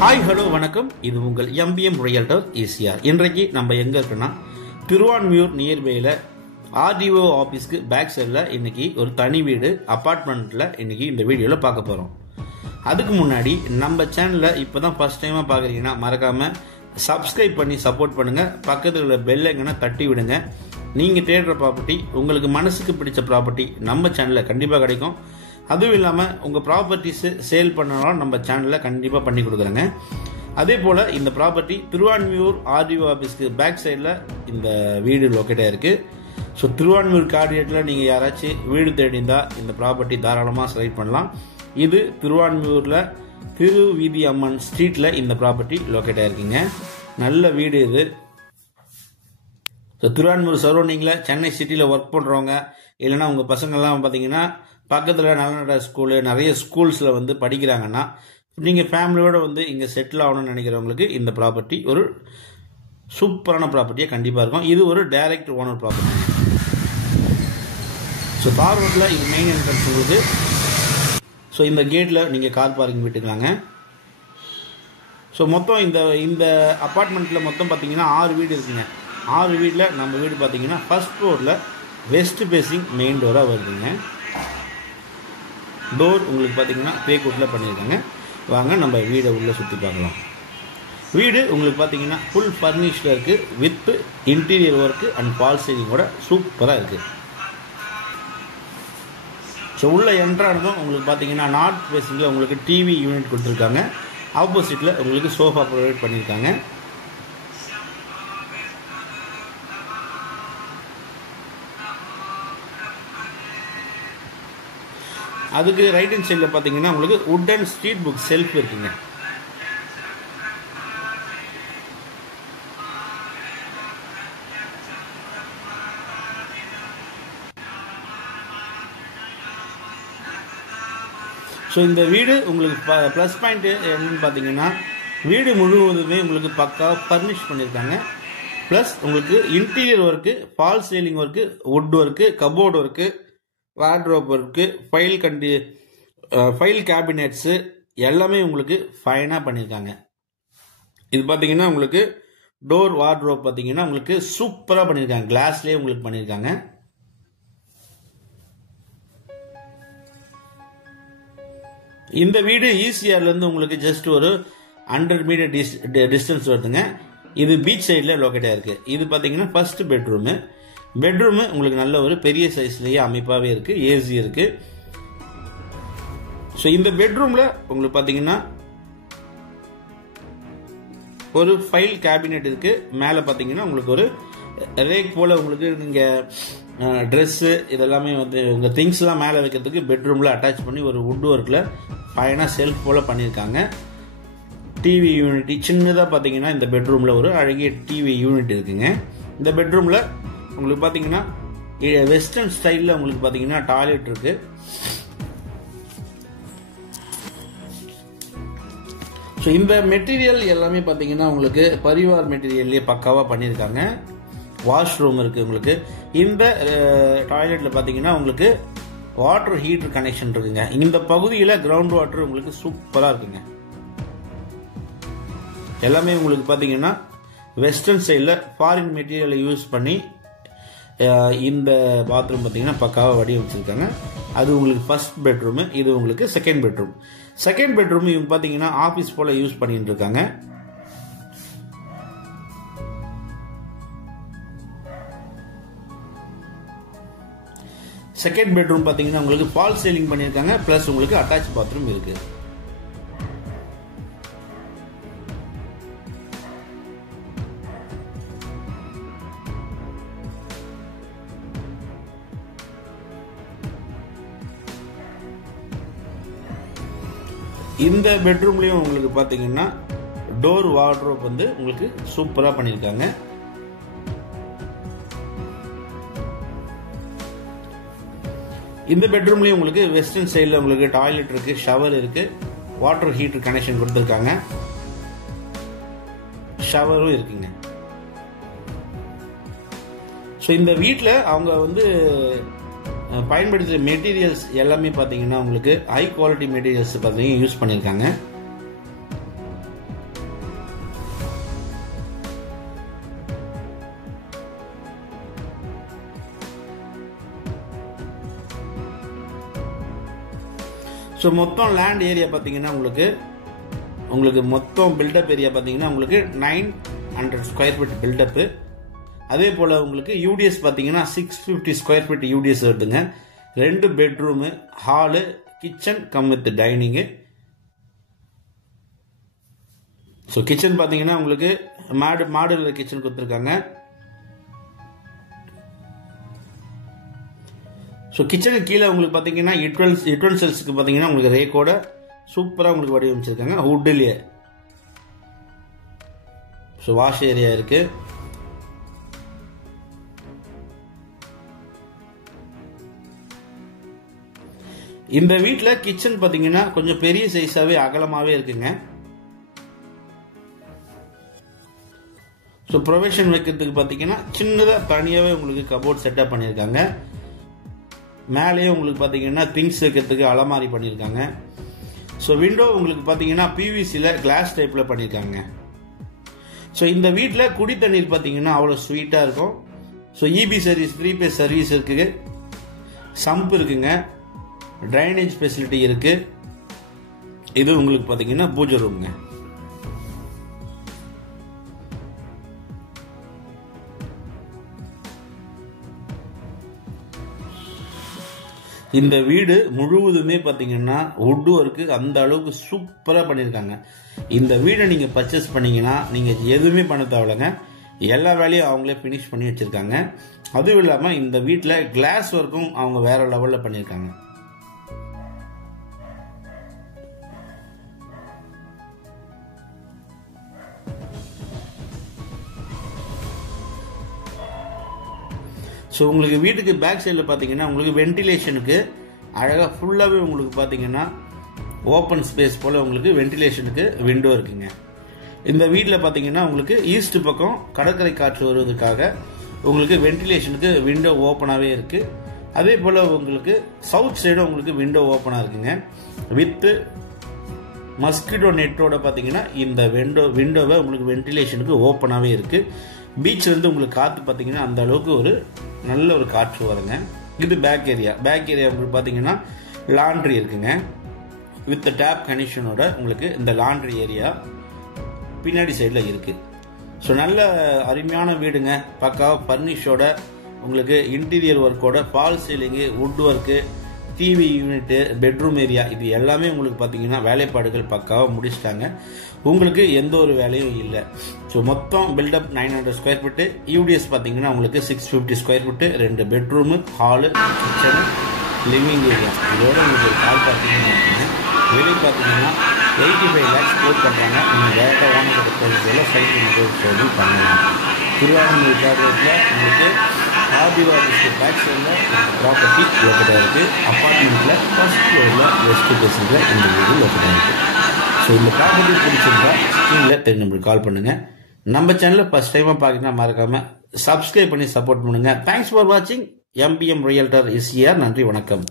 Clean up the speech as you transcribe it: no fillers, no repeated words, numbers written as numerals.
Hi hello வணக்கம். இது உங்கள் MBM ரியல்டர் ஈசிஆர். இன்றைக்கு நம்ம எங்க இருக்குன்னா திருவான்மியூர் நியர்பைல RDO ஆபீஸ்க்கு பேக் சைடில் இன்னைக்கு ஒரு தனி வீடு அபார்ட்மெண்ட்ல இன்னைக்கு இந்த வீடியோல பார்க்க போறோம். அதுக்கு முன்னாடி நம்ம சேனலை இப்பதான் ஃபர்ஸ்ட் டைமா பாக்குறீங்கன்னா மறக்காம சப்ஸ்கிரைப் பண்ணி சப்போர்ட் பண்ணுங்க. பக்கத்தில் உள்ள பெல் ஐக்கனை தட்டி விடுங்க. நீங்க தேடுற ப்ராப்பர்ட்டி, உங்களுக்கு மனசுக்கு பிடிச்ச ப்ராப்பர்ட்டி நம்ம சேனல்ல கண்டிப்பா கிடைக்கும். அதுவும் இல்லாமல் உங்கள் ப்ராப்பர்ட்டிஸ் சேல் பண்ணாலும் நம்ம சேனலில் கண்டிப்பாக பண்ணி கொடுக்குறேங்க. அதே போல் இந்த ப்ராப்பர்ட்டி திருவான்மியூர் RDO ஆஃபீஸ்க்கு பேக் சைடில் இந்த வீடு லொக்கேட் ஆகிருக்கு. ஸோ திருவான்மியூர் கார்டியேட்டில் நீங்கள் யாராச்சும் வீடு தேடிந்தால் இந்த ப்ராப்பர்ட்டி தாராளமாக செலக்ட் பண்ணலாம். இது திருவான்மியூரில் திருவீதி அம்மன் ஸ்ட்ரீட்டில் இந்த ப்ராப்பர்ட்டி லொக்கேட் ஆகிருக்குங்க. நல்ல வீடு இது. ஸோ திருவான்மியூர் சரௌண்டிங்கில் சென்னை சிட்டியில் ஒர்க் பண்ணுறவங்க இல்லைன்னா உங்கள் பசங்கள்லாம் பார்த்தீங்கன்னா பக்கத்தில் நல்ல ஸ்கூலு நிறைய ஸ்கூல்ஸில் வந்து படிக்கிறாங்கன்னா நீங்கள் ஃபேமிலியோடு வந்து இங்கே செட்டில் ஆகணும்னு நினைக்கிறவங்களுக்கு இந்த ப்ராப்பர்ட்டி ஒரு சூப்பரான ப்ராப்பர்ட்டியாக கண்டிப்பாக இருக்கும். இது ஒரு டைரக்ட் ஓனர் ப்ராப்பர்ட்டி. ஸோ தார் ரோட்டில் இது மெயின் என்ட்ரன்ஸ் உங்களுக்கு. ஸோ இந்த கேட்டில் நீங்கள் கார் பார்க்கிங் விட்டுக்கலாங்க. ஸோ மொத்தம் இந்த அப்பார்ட்மெண்ட்டில் மொத்தம் பார்த்தீங்கன்னா 6 வீடு இருக்குங்க. 6 வீட்டில் நம்ம வீடு பார்த்தீங்கன்னா ஃபர்ஸ்ட் ஃப்ளோரில் வெஸ்ட் ஃபேசிங் மெயின் டோராக வருதுங்க. டோர் உங்களுக்கு பார்த்தீங்கன்னா தேக்கூட்டில் பண்ணியிருக்காங்க. வாங்க நம்ம வீடை உள்ளே சுற்றி பார்க்கலாம். வீடு உங்களுக்கு பார்த்தீங்கன்னா ஃபுல் ஃபர்னிஷ்டாக இருக்குது. With interior work and false சீலிங்கோட சூப்பராக இருக்குது. ஸோ உள்ள என்ட்ரானதும் உங்களுக்கு பார்த்தீங்கன்னா நார்த் ஃபேஸிங்கில் உங்களுக்கு டிவி யூனிட் கொடுத்துருக்காங்க. ஆப்போசிட்டில் உங்களுக்கு சோஃபா ப்ரொவைட் பண்ணியிருக்காங்க. அதுக்கு ரைட் ஹேண்ட் சைடில் பார்த்தீங்கன்னா உங்களுக்கு வுட் ஸ்ட்ரீட் புக் செல்ஃப் இருக்குங்க. ஸோ இந்த வீடு உங்களுக்கு ப்ளஸ் பாயிண்ட் என்னன்னு பார்த்தீங்கன்னா வீடு முழுவதுமே உங்களுக்கு பக்கா ஃபர்னிஷ் பண்ணியிருக்காங்க. ப்ளஸ் உங்களுக்கு interior work, false ceiling work, wood work, cupboard work, wardrobe work, file cabinets எல்லாமே உங்களுக்கு ஃபைனாக பண்ணியிருக்காங்க. இது பார்த்தீங்கன்னா உங்களுக்கு டோர் வார்ட்ரோப் பார்த்தீங்கன்னா உங்களுக்கு சூப்பராக பண்ணியிருக்காங்க. கிளாஸ்லேயே உங்களுக்கு பண்ணியிருக்காங்க. இந்த வீடு ஈசிஆர்லேருந்து உங்களுக்கு ஜஸ்ட் ஒரு 100 மீட்டர் டிஸ்டன்ஸ் வருதுங்க. இது பீச் சைடில் லொக்கேட் ஆயிருக்கு. இது பார்த்தீங்கன்னா ஃபர்ஸ்ட் பெட்ரூமு உங்களுக்கு நல்ல ஒரு பெரிய சைஸ்லேயே அமைப்பாகவே இருக்கு. ஏசி இருக்கு. ஸோ இந்த பெட்ரூம்ல உங்களுக்கு பார்த்தீங்கன்னா ஒரு ஃபைல் கேபினெட் இருக்கு. மேலே பார்த்தீங்கன்னா உங்களுக்கு ஒரு ரேக் போல உங்களுக்கு நீங்க ட்ரெஸ்ஸு இதெல்லாமே வந்து உங்க திங்ஸ்லாம் மேலே வைக்கிறதுக்கு பெட்ரூம்ல அட்டாச் பண்ணி ஒரு வுட் ஒர்க்ல ஃபைனாக செல்ஃப் போல பண்ணியிருக்காங்க. டிவி யூனிட் சின்னதாக பார்த்தீங்கன்னா இந்த பெட்ரூம்ல ஒரு அழகிய டிவி யூனிட் இருக்குங்க. இந்த பெட்ரூம்ல உங்களுக்கு பார்த்தீங்கன்னா வெஸ்டர்ன் ஸ்டைலில் உங்களுக்கு பார்த்தீங்கன்னா டாய்லெட் இருக்கு. ஸோ இந்த மெட்டீரியல் எல்லாமே பார்த்தீங்கன்னா உங்களுக்கு பரிவார் மெட்டீரியல்லே பக்காவாக பண்ணியிருக்காங்க. வாஷ்ரூம் இருக்கு உங்களுக்கு. இந்த டாய்லெட்டில் பார்த்தீங்கன்னா உங்களுக்கு வாட்டர் ஹீட்டர் கனெக்ஷன் இருக்குங்க. இந்த பகுதியில் கிரவுண்ட் வாட்டர் உங்களுக்கு சூப்பராக இருக்குங்க. எல்லாமே உங்களுக்கு பார்த்தீங்கன்னா வெஸ்டர்ன் சைடில் ஃபாரின் மெட்டீரியலை யூஸ் பண்ணி இந்த பாத்ரூம் பார்த்தீங்கன்னா பக்காவாக வடிவமைச்சிருக்காங்க. அது உங்களுக்கு ஃபர்ஸ்ட் பெட்ரூமு. இது உங்களுக்கு செகண்ட் பெட்ரூம். செகண்ட் பெட்ரூம் இவங்க பார்த்தீங்கன்னா ஆஃபீஸ் போல யூஸ் பண்ணிட்டு இருக்காங்க. செகண்ட் பெட்ரூம் பார்த்தீங்கன்னா உங்களுக்கு ஃபால் சீலிங் பண்ணியிருக்காங்க. பிளஸ் உங்களுக்கு அட்டாச் பாத்ரூம் இருக்கு. இந்த பெட்ரூம்லயும் உங்களுக்கு பாத்தீங்கன்னா டோர் வார்ட்ரோப் வந்து உங்களுக்கு சூப்பரா பண்ணிருக்காங்க. இந்த பெட்ரூம்லயும் உங்களுக்கு வெஸ்டர்ன் சைடுல உங்களுக்கு டாய்லெட் இருக்கு, ஷவர் இருக்கு, வாட்டர் ஹீட்டர் கனெக்ஷன் கொடுத்திருக்காங்க. ஷவரும் இருக்குங்க. ஸோ இந்த வீட்டில் அவங்க வந்து பயன்படுத்துகிற மெட்டீரியல்ஸ் எல்லாமே பார்த்தீங்கன்னா உங்களுக்கு ஹை குவாலிட்டி மெட்டீரியல்ஸ் பார்த்தீங்கன்னா யூஸ் பண்ணியிருக்காங்க. ஸோ மொத்தம் லேண்ட் ஏரியா பார்த்தீங்கன்னா உங்களுக்கு மொத்தம் பில்டப் ஏரியா பார்த்தீங்கன்னா உங்களுக்கு 900 ஸ்கொயர் ஃபீட் பில்டப்பு. அதே போல் உங்களுக்கு யூடிஎஸ் பார்த்தீங்கன்னா 650 ஸ்கொயர் ஃபீட் யூடிஎஸ் வருதுங்க. 2 bedroom, hall, kitchen come with dining. So kitchen பார்த்தீங்கன்னா உங்களுக்கு மாடுலர் கிச்சன் கொடுத்துருக்காங்க. ஸோ கிச்சனுக்கு கீழே உங்களுக்கு பார்த்தீங்கன்னா யுட்டென்சில்ஸ்க்கு பார்த்தீங்கன்னா உங்களுக்கு ரேக்கோட சூப்பராக உங்களுக்கு வடிவமைச்சிருக்காங்க வுட்லேயே. ஸோ வாஷ் ஏரியா இருக்கு. இந்த வீட்டில் கிச்சன் பார்த்தீங்கன்னா கொஞ்சம் பெரிய சைஸாவே அகலமாகவே இருக்குங்க. ஸோ ப்ரொவிஷன் வைக்கிறதுக்கு பார்த்தீங்கன்னா சின்னதாக தனியாகவே உங்களுக்கு கபோர்ட் செட்டப் பண்ணியிருக்காங்க. மேலேயே உங்களுக்கு பார்த்தீங்கன்னா திங்ஸ் வைக்கிறதுக்கு அலமாரி பண்ணியிருக்காங்க. ஸோ விண்டோ உங்களுக்கு பார்த்தீங்கன்னா பிவிசியில் கிளாஸ் டைப்பில் பண்ணியிருக்காங்க. ஸோ இந்த வீட்டில் குடி தண்ணீர் பார்த்தீங்கன்னா அவ்வளோ ஸ்வீட்டாக இருக்கும். So EB service 3 phase service இருக்குது. சம்ப் இருக்குங்க. ட்ரைனேஜ் ஃபெசிலிட்டி இருக்குது. இது உங்களுக்கு பார்த்தீங்கன்னா பூஜை ரூம்ங்க. இந்த வீடு முழுவதுமே பார்த்தீங்கன்னா வுட் ஒர்க்கு அந்த அளவுக்கு சூப்பராக பண்ணியிருக்காங்க. இந்த வீடை நீங்கள் பர்ச்சேஸ் பண்ணீங்கன்னா நீங்கள் எதுவுமே பண்ண தேவையில்லைங்க. எல்லா வேலையும் அவங்களே ஃபினிஷ் பண்ணி வச்சுருக்காங்க. அதுவும் இல்லாமல் இந்த வீட்டில் கிளாஸ் ஒர்க்கும் அவங்க வேற லெவலில் பண்ணியிருக்காங்க. ஸோ உங்களுக்கு வீட்டுக்கு பேக் சைடில் பார்த்தீங்கன்னா உங்களுக்கு வென்டிலேஷனுக்கு அழகாக ஃபுல்லாகவே உங்களுக்கு பார்த்தீங்கன்னா ஓப்பன் ஸ்பேஸ் போல் உங்களுக்கு வென்டிலேஷனுக்கு விண்டோ இருக்குங்க. இந்த வீட்டில் பார்த்தீங்கன்னா உங்களுக்கு ஈஸ்ட் பக்கம் கடற்கரை காற்று வருவதற்காக உங்களுக்கு வென்டிலேஷனுக்கு விண்டோ ஓப்பனாகவே இருக்குது. அதே போல் உங்களுக்கு சவுத் சைடும் உங்களுக்கு விண்டோ ஓப்பனாக இருக்குங்க. வித்து மஸ்கிட்டோ நெட்டோட பார்த்தீங்கன்னா இந்த விண்டோவை உங்களுக்கு வென்டிலேஷனுக்கு ஓப்பனாகவே இருக்குது. பீச்சிலேருந்து உங்களுக்கு காற்று பார்த்தீங்கன்னா அந்த அளவுக்கு ஒரு நல்ல ஒரு காற்று வருங்க. இது பேக் ஏரியா உங்களுக்கு பார்த்தீங்கன்னா லாண்ட்ரி இருக்குங்க. வித் டேப் கனெக்ஷனோட உங்களுக்கு இந்த லாண்ட்ரி ஏரியா பின்னாடி சைடில் இருக்குது. ஸோ நல்ல அருமையான வீடுங்க. பக்காவாக ஃபர்னிஷோட உங்களுக்கு இன்டீரியர் ஒர்க்கோட false ceiling, wood work, TV unit, bedroom area இது எல்லாமே உங்களுக்கு பார்த்தீங்கன்னா வேலைப்பாடுகள் பக்காவாக முடிச்சிட்டாங்க. உங்களுக்கு எந்த ஒரு வேலையும் இல்லை. ஸோ மொத்தம் பில்டப் 900 ஸ்கொயர் ஃபீட்டு. யூடிஎஸ் பார்த்தீங்கன்னா உங்களுக்கு 650 square feet. 2 bedroom, hall, kitchen, living area. இதோட உங்களுக்கு கால் பார்த்தீங்கன்னா வெளியே பார்த்தீங்கன்னா 85 lakhs கோட் பண்ணுறாங்க. நீங்கள் டேரெக்டாக ஓனர் கிட்ட சைட் நெகோசியேட் பண்ணலாம். திருவாரூர் டார்கெட்டில் உங்களுக்கு ஆர்டிஓ ஆஃபீஸ்க்கு பேக் சைடில் ப்ராப்பர்ட்டி லொக்கேட்டாக இருக்குது. அப்பார்ட்மெண்ட்டில் ஃபர்ஸ்ட் ஃப்ளோரில் வெஸ்ட் பேசிங்கில் இந்த வீடு லொக்கேட்டாக இருக்குது. ஸோ இந்த ப்ராப்பர்ட்டி பிடிச்சிருந்தா ஸ்க்ரீனில் தெரிஞ்ச நம்பருக்கு கால் பண்ணுங்கள். நம்ம சேனலில் ஃபர்ஸ்ட் டைமாக பார்க்கணுன்னா மறக்காமல் சப்ஸ்கிரைப் பண்ணி சப்போர்ட் பண்ணுங்கள். தேங்க்ஸ் ஃபார் வாட்சிங். MBM realtor is here. நன்றி, வணக்கம்.